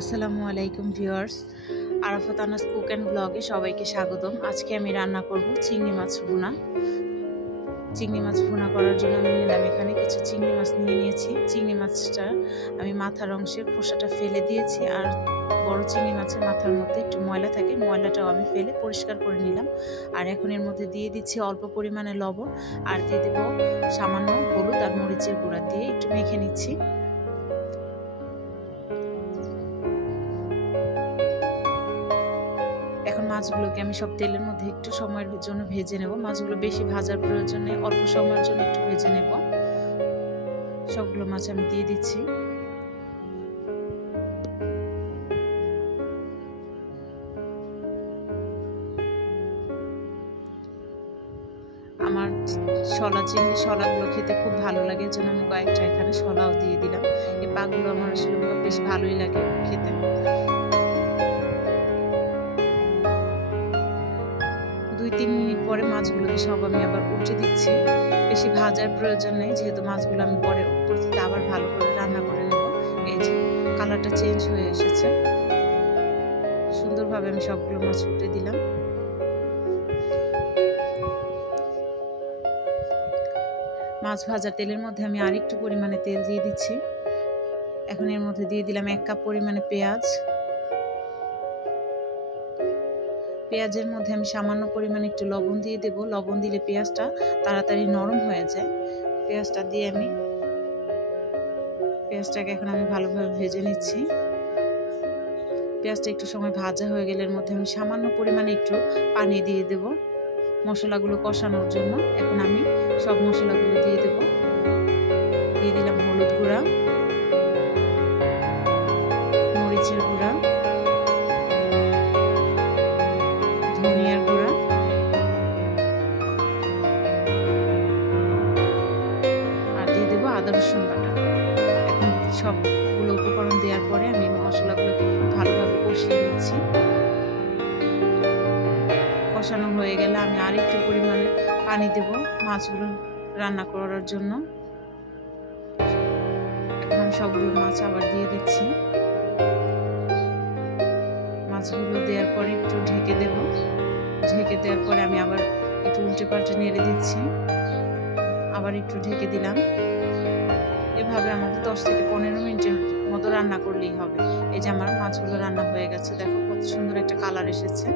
আসসালামু আলাইকুম viewers, Arafat Anas cook and ব্লগে সবাইকে স্বাগতম। আজকে আমি রান্না করব চিংড়ি মাছ ভুনা। চিংড়ি মাছ ভুনা করার জন্য আমি নিলাম এখানে কিছু চিংড়ি মাছ নিয়েছি। চিংড়ি মাছটা আমি মাথার অংশের খোসাটা ফেলে দিয়েছি, আর বড় চিংড়ি মাছের মাথার মধ্যে একটু ময়লা থাকে, ময়লাটাও আমি ফেলে পরিষ্কার করে নিলাম। আর এখন এর মধ্যে দিয়ে দিচ্ছি অল্প পরিমাণে লবণ, আর দিয়ে দেবো সামান্য হলুদ আর মরিচের গুঁড়া দিয়ে একটু মেখে নিচ্ছি। এখন মাছগুলোকে আমি সব তেলের মধ্যে একটু সময়ের জন্য ভেজে নেব। মাছগুলো বেশি ভাজার প্রয়োজন নেই, অল্প সময়ের জন্য একটু ভেজে নেব। সবগুলো মাছ আমি দিয়ে দিচ্ছি। আমার শলাগুলো খেতে খুব ভালো লাগে, এর জন্য আমি কয়েকটা এখানে শলাও দিয়ে দিলাম। এই পাগুলো আমার আসলে বেশ ভালোই লাগে খেতে। 2-3 মিনিট পরে মাছগুলোকে সব আমি আবার উল্টে দিচ্ছি। বেশি ভাজার প্রয়োজন নেই, যেহেতু মাছগুলো আমি পরে উপর থেকে আবার ভালো করে রান্না করে নেব। এই যে কালারটা চেঞ্জ হয়ে এসেছে, সুন্দরভাবে আমি সবগুলো মাছ উল্টে দিলাম। মাছ ভাজা তেলের মধ্যে আমি আরেকটু পরিমাণে তেল দিয়ে দিচ্ছি। এখন এর মধ্যে দিয়ে দিলাম 1 কাপ পরিমাণে পেঁয়াজ। পেঁয়াজের মধ্যে আমি সামান্য পরিমাণে একটু লবণ দিয়ে দেব। লবণ দিলে পেঁয়াজটা তাড়াতাড়ি নরম হয়ে যায়। পেঁয়াজটা দিয়ে পেঁয়াজটাকে এখন আমি ভালোভাবে ভেজে নিচ্ছি। পেঁয়াজটা একটু সময় ভাজা হয়ে গেলে এর মধ্যে আমি সামান্য পরিমাণে একটু পানি দিয়ে দেব মশলাগুলো কষানোর জন্য। এখন আমি সব মশলাগুলো দিয়ে দেব। দিয়ে দিলাম হলুদ গুঁড়া, মরিচের গুঁড়া, ধনিয়ার গুঁড়া, আর দিয়ে দেবো আদা রসুন বাটা। এখন সবগুলো উপকরণ দেওয়ার পরে আমি মশলাগুলোকে খুব ভালোভাবে কষিয়ে নিচ্ছি। কষানো হয়ে গেলে আমি আরেকটু পরিমাণে পানি দেব মাছগুলো রান্না করার জন্য। এখন আমি সবগুলো মাছ আবার দিয়ে দিচ্ছি। মাছগুলো দেওয়ার পরে একটু ঢেকে দেব। ঢেকে দেওয়ার পরে আমি আবার একটু উল্টে পাল্টে নেড়ে দিচ্ছি। আবার একটু ঢেকে দিলাম। এভাবে আমাদের 10 থেকে 15 মিনিটের মতো রান্না করলেই হবে। এই যে আমার মাছগুলো রান্না হয়ে গেছে, দেখো কত সুন্দর একটা কালার এসেছে।